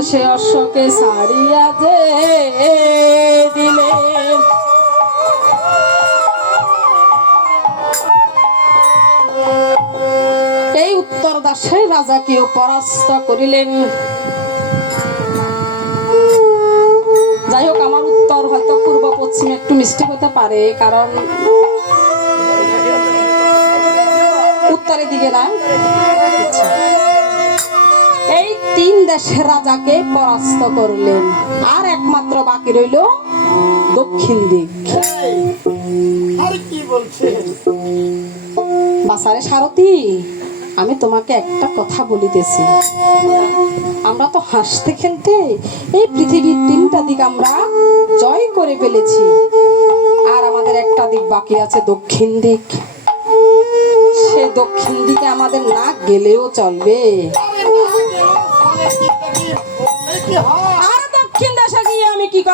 দেশে অশ্বকে ছাড়িয়া যে দিলেন, এই উত্তর দেশে রাজাকেও পরাস্ত করিলেন। যাই হোক, আমার উত্তর হয়তো পূর্ব পশ্চিমে একটু মিষ্টি হতে পারে, কারণ উত্তরের দিকে না। এই তিন দেশের রাজাকে পরাস্ত করলেন, আর একমাত্র বাকি রইল দক্ষিণ দিক। বাসারে সারথি, আমি তোমাকে একটা কথা বলিতেছি। আমরা তো হাসতে খেলতে এই পৃথিবীর তিনটা দিক আমরা জয় করে ফেলেছি, আর আমাদের একটা দিক বাকি আছে, দক্ষিণ দিক। সে দক্ষিণ দিকে আমাদের না গেলেও চলবে। আর দক্ষিণ দেশে গিয়ে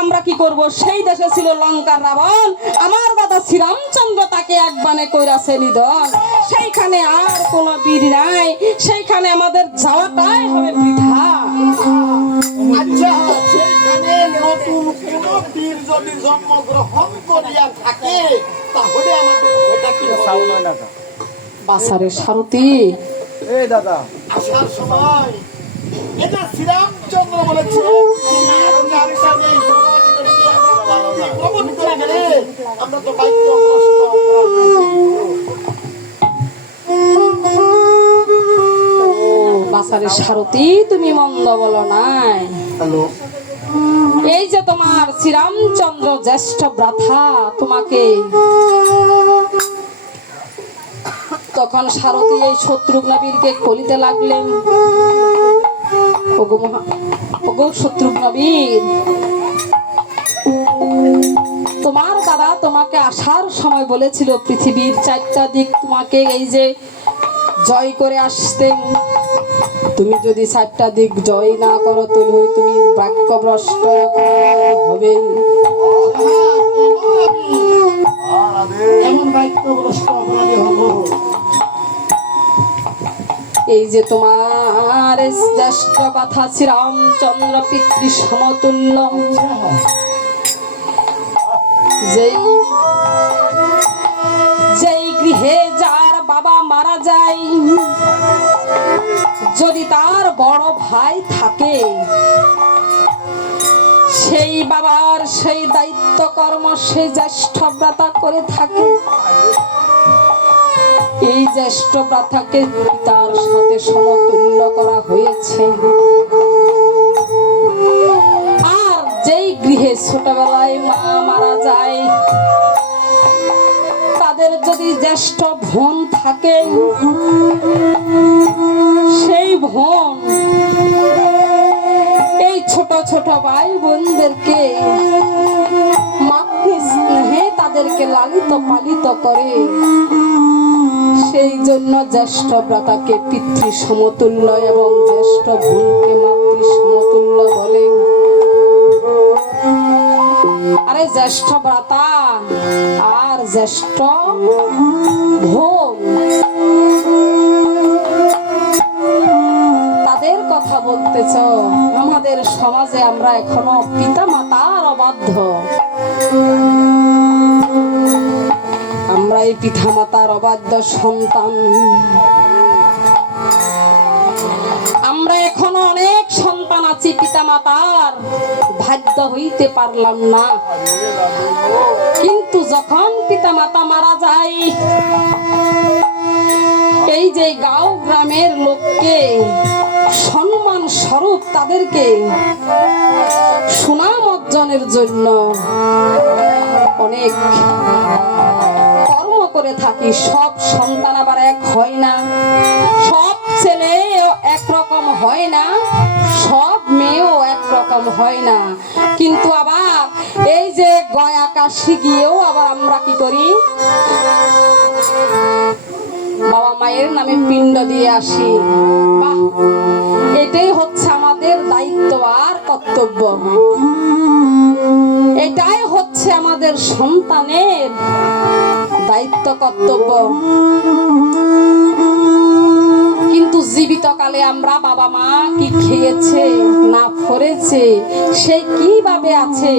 আমরা কি করব? সেই দেশে ছিল লঙ্কার রাবণ, আমার দাদা শ্রীরামচন্দ্র তাকে এক বানে কইরাছে নিধন। সেইখানে আর কোনো বীর নাই, সেইখানে আমাদের যাওয়াটাই হবে বৃথা। আচ্ছা, সেইখানে নতুন কোন বীর যদি জন্মগ্রহণ করিয়া থাকে, তাহলে আমাদের এটা কি হবে? বাসারে সারথি, এই দাদা আসার সময় এটা শ্রীরামচন্দ্র বলেছে, আমরা তো বাসারে সারথি, তুমি মন্দ বলো নাই। এই যে তোমার শ্রীরামচন্দ্র জ্যেষ্ঠ ভ্রাতা, তোমাকে তখন সারথি এই শত্রুঘ্ন বীরকে কলিতে লাগলেন, ওগো শত্রুঘ্ন বীর, তোমার দাদা তোমাকে আসার সময় বলেছিল পৃথিবীর চারটা দিক তোমাকে এই যে জয় করে আসতে। তুমি যদি চারটা দিক জয় না করো, তাহলে তুমি বাক্যভ্রষ্ট হবে। এই যে তোমার জ্যেষ্ঠ কথা শ্রীরামচন্দ্র পিতৃ সমতুল্য, যেই গৃহে যার বাবা মারা যায়, যদি তার বড় ভাই থাকে, সেই বাবার সেই দায়িত্ব কর্ম সেই জ্যেষ্ঠ ভ্রাতা করে থাকে। এই জ্যেষ্ঠ ভ্রাতাকে পিতার সাথে সমতুল্য করা হয়েছে। আর যেই গৃহে ছোটবেলায় মা মারা যায়, তাদের যদি জ্যেষ্ঠ বোন থাকে, সেই বোন এই ছোট ছোট ভাই বোনদেরকে মাতৃ স্নেহে তাদেরকে লালিত পালিত করে। সেই জন্য জ্যেষ্ঠ ভ্রাতাকে পিতৃ সমতুল্য এবং জ্যেষ্ঠ বোনকে মাতৃ সমতুল্য বলে। আরে জ্যেষ্ঠ ভ্রাতা আর জ্যেষ্ঠ বোন, তাদের কথা বলতেছ। আমাদের সমাজে আমরা এখনো পিতা মাতার অবাধ্য। আমরা এই পিতা মাতার অবাধ্য সন্তান। আমরা এখনো অনেক সন্তান আছি, পিতা মাতার বাধ্য হইতে পারলাম না। কিন্তু যখন পিতা মাতা মারা যায়, এই যে গাঁও গ্রামের লোককে সম্মান স্বরূপ তাদেরকে সুনাম অর্জনের জন্য অনেক কর্ম করে থাকি। সব সন্তান আবার এক হয় না, সব ছেলে একরকম হয় না, সব মেয়েও একরকম হয় না। কিন্তু আবার এই যে গয়া কাশি গিয়েও আবার আমরা কি করি? বাবা মায়ের নামে পিণ্ড দিয়ে আসি। বাহ, এটাই হচ্ছে আমাদের দায়িত্ব আর কর্তব্য। এটাই হচ্ছে আমাদের সন্তানের দায়িত্ব কর্তব্য। কিন্তু জীবিত কালে আমরা বাবা মা কি খেয়েছে না পড়েছে, সে কিভাবে আছে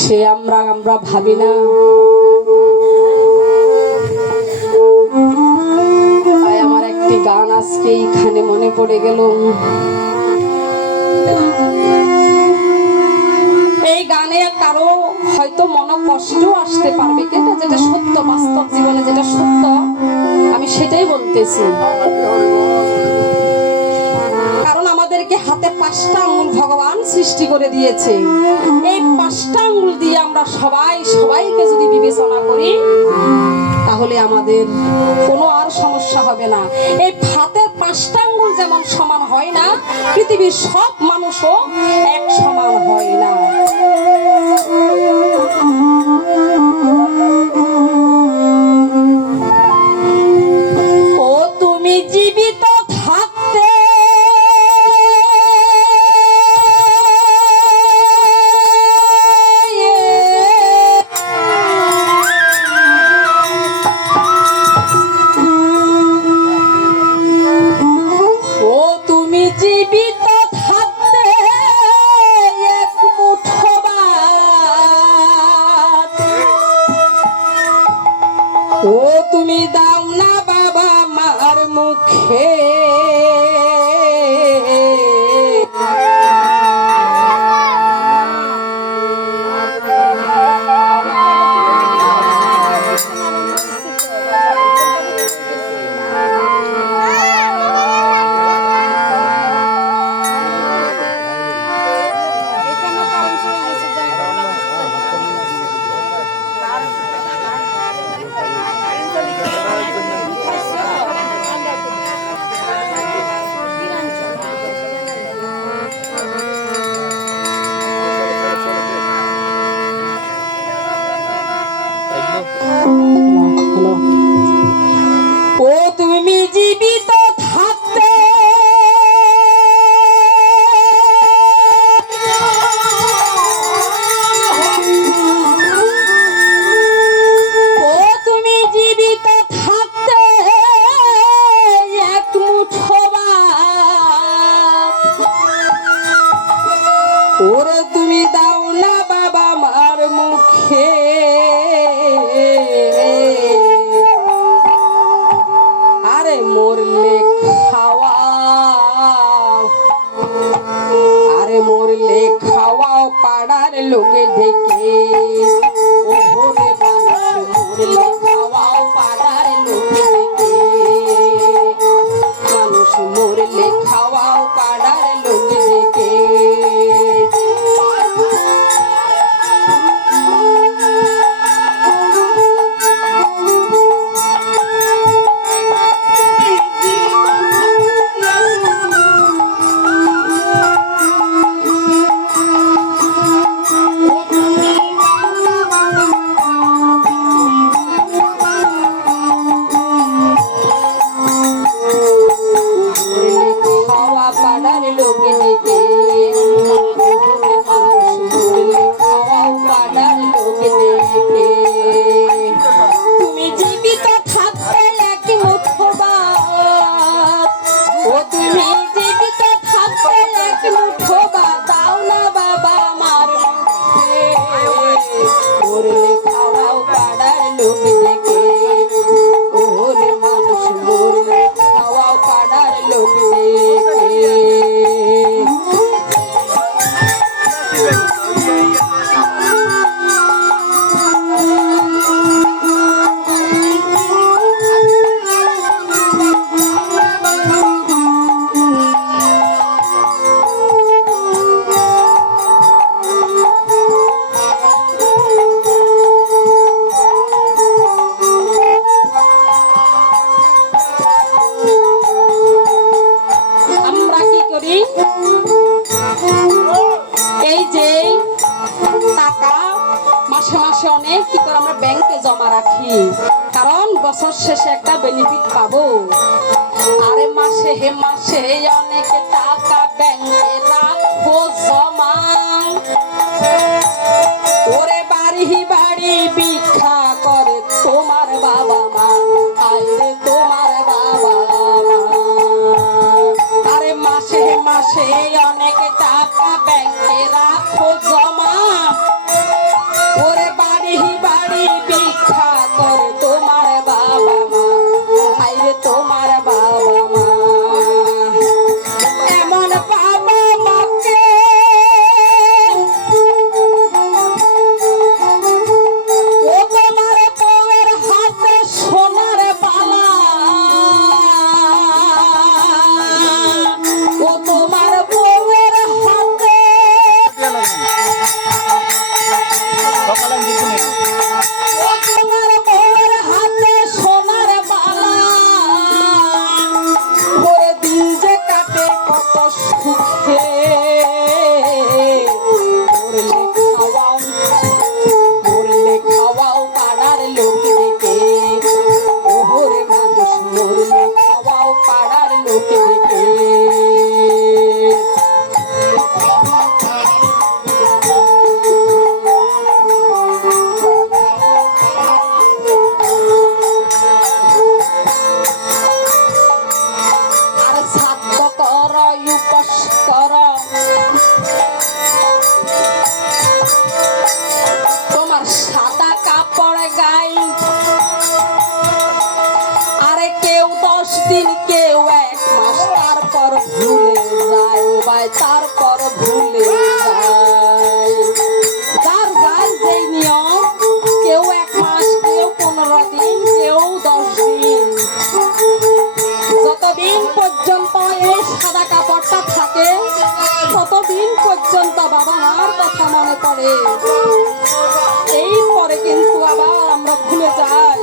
সে আমরা ভাবি না। তাই আমার একটি গান আজকে এইখানে মনে পড়ে গেল। এই গানে কারো হয়তো মনে কষ্ট আসতে পারবে, কিন্তু যেটা সত্য, বাস্তব জীবনে যেটা সত্য আমি সেটাই বলতেছি। কারণ আমাদেরকে হাতে 5টা আঙ্গুল ভগবান সৃষ্টি করে দিয়েছে। এই 5টা আঙ্গুল দিয়ে আমরা সবাইকে যদি বিবেচনা করি তাহলে আমাদের কোনো আর সমস্যা হবে না। এই হাতের 5টা আঙ্গুল যেমন সমান হয় না, পৃথিবীর সব মানুষও এক সমান হয় না। ও তুমি জীবিত থাকতে ও তুমি দাও না বাবা মার মুখে ও তুমি জীবিত থাকতে ও তুমি জীবিত থাকতে এক মুঠো ভাত ওরে তুমি দাও না বাবা মার মুখে মরলে খাওয়াও, আরে মরলে খাওয়াও পাড়ার লোকে ডেকে। ওরে মানুষ মরলে খাওয়াও পাড়ার লোকে ডেকে, মানুষ মরলে খাওয়াও পাড়ার লোকে ডেকে। এই যে টাকা মাসে মাসে অনেক কি করে আমরা ব্যাংকে জমা রাখি, কারণ বছর শেষে একটা বেনিফিট পাবো। আরে মাসে অনেক টাকা ব্যাংকে রাখো জমা, ওরে বাড়ি বাড়ি ভিক্ষা করে তোমার বাবা মা, আরে তোমার বাবা মা। আরে মাসে অনেক টাকা তারপর ভুলে যায়। যার যার যেই নিয়ম, কেউ 1 মাস, কেউ 15 দিন, কেউ 10 দিন, যতদিন পর্যন্ত এই সাদা কাপড়টা থাকে ততদিন পর্যন্ত বাবা মার কথা মনে পড়ে। এই পরে কিন্তু আবার আমরা ভুলে যাই।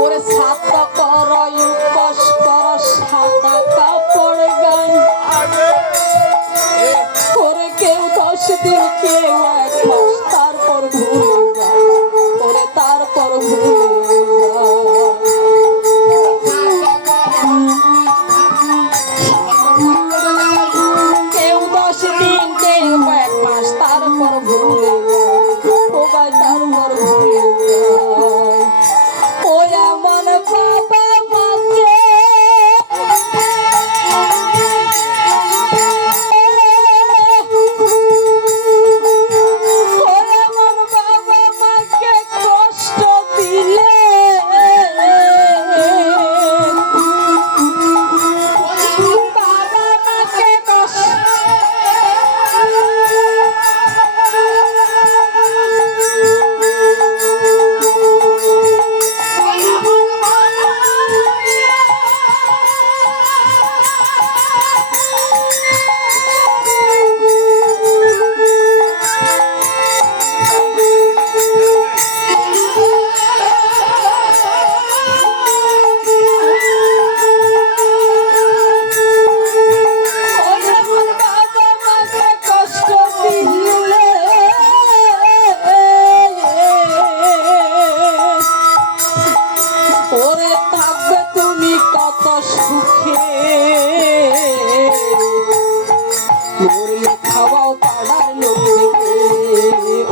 ওরে সাদা কর, উপোস কর, সাদা কাপড় গায়ে, ওরে কেউ 10 দিন, কেউ 1 মাস, তারপর ভুলে যায়। ওরে তারপর ভুলে যায়। কেউ 10 দিন, কেউ 1 মাস, তারপর ভুলে যায়। ও ভাই তারপর ভুলে যায়। ও আমার বাবা মাকে ও আমার বাবা মাকে কষ্ট দিলে, বাবা মাকে কষ্ট ওরে থাকবে তুমি কত সুখে, মরলে খাওয়াও পাড়ার লোককে,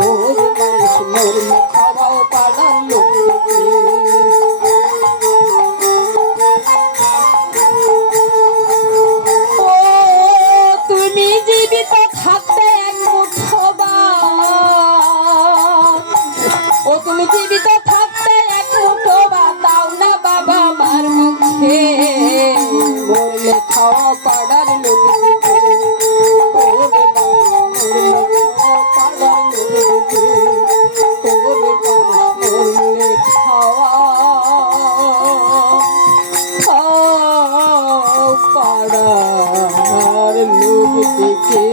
ওরে মানুষ মরলে খাওয়াও পাড়ার লোককে। ও তুমি জীবিত থাকতে 1 মুঠো ভাত, ও তুমি জীবিত থাকতে 1 মুঠো ভাত দাও না বাবা মার মুখে, মরলে খাওয়া পাড়ার লোককে, ওরে মরলে খাওয়া পাড়ার লোককে, ওরে মরলে খাওয়া পাড়ার লোককে।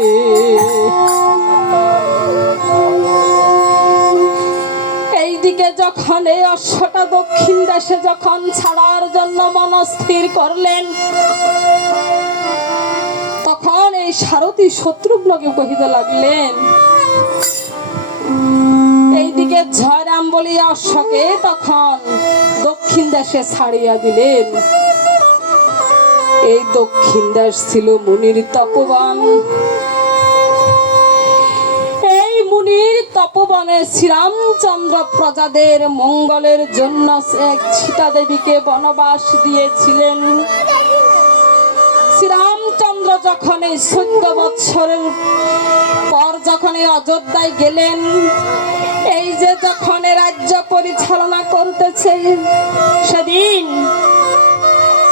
এইদিকে যখন এই অশ্বটা দক্ষিণ দেশে যখন ছাড়ার জন্য মনস্থির করলেন, তখন এই সারথী শত্রুঘ্নকে কহিতে লাগলেন। এইদিকে জয়রাম বলিয়া অশ্বকে তখন দক্ষিণ দেশে ছাড়িয়া দিলেন। এই দক্ষিণ দেশ ছিল মুনির তপবন। এই মুনির তপবনে শ্রীরামচন্দ্র প্রজাদের মঙ্গলের জন্য এক সীতা দেবীকে বনবাস দিয়েছিলেন। শ্রীরামচন্দ্র যখন এই 14 বৎসরের পর যখন এই অযোধ্যায় গেলেন, এই যে যখন রাজ্য পরিচালনা করতেছে, সেদিন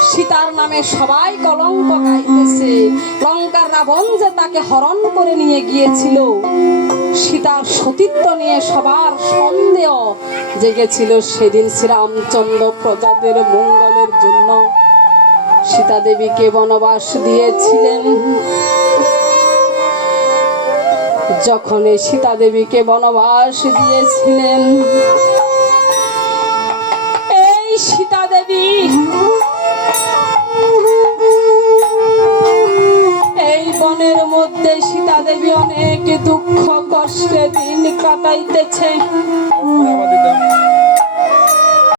সীতার নামে সবাই কলঙ্ক গাইতেছে। লঙ্কার রাবণ যে তাকে হরণ করে নিয়ে গিয়েছিল, সীতার সতীত্ব নিয়ে সবার সন্দেহ জেগেছিল। সেদিন শ্রীরামচন্দ্র প্রজাদের মঙ্গলের জন্য সীতা দেবীকে বনবাস দিয়েছিলেন। যখন এই সীতা দেবীকে বনবাস দিয়েছিলেন, এই সীতা দেবী এই বনের মধ্যে সীতা দেবী অনেক দুঃখ কষ্টে দিন কাটাইতেছে।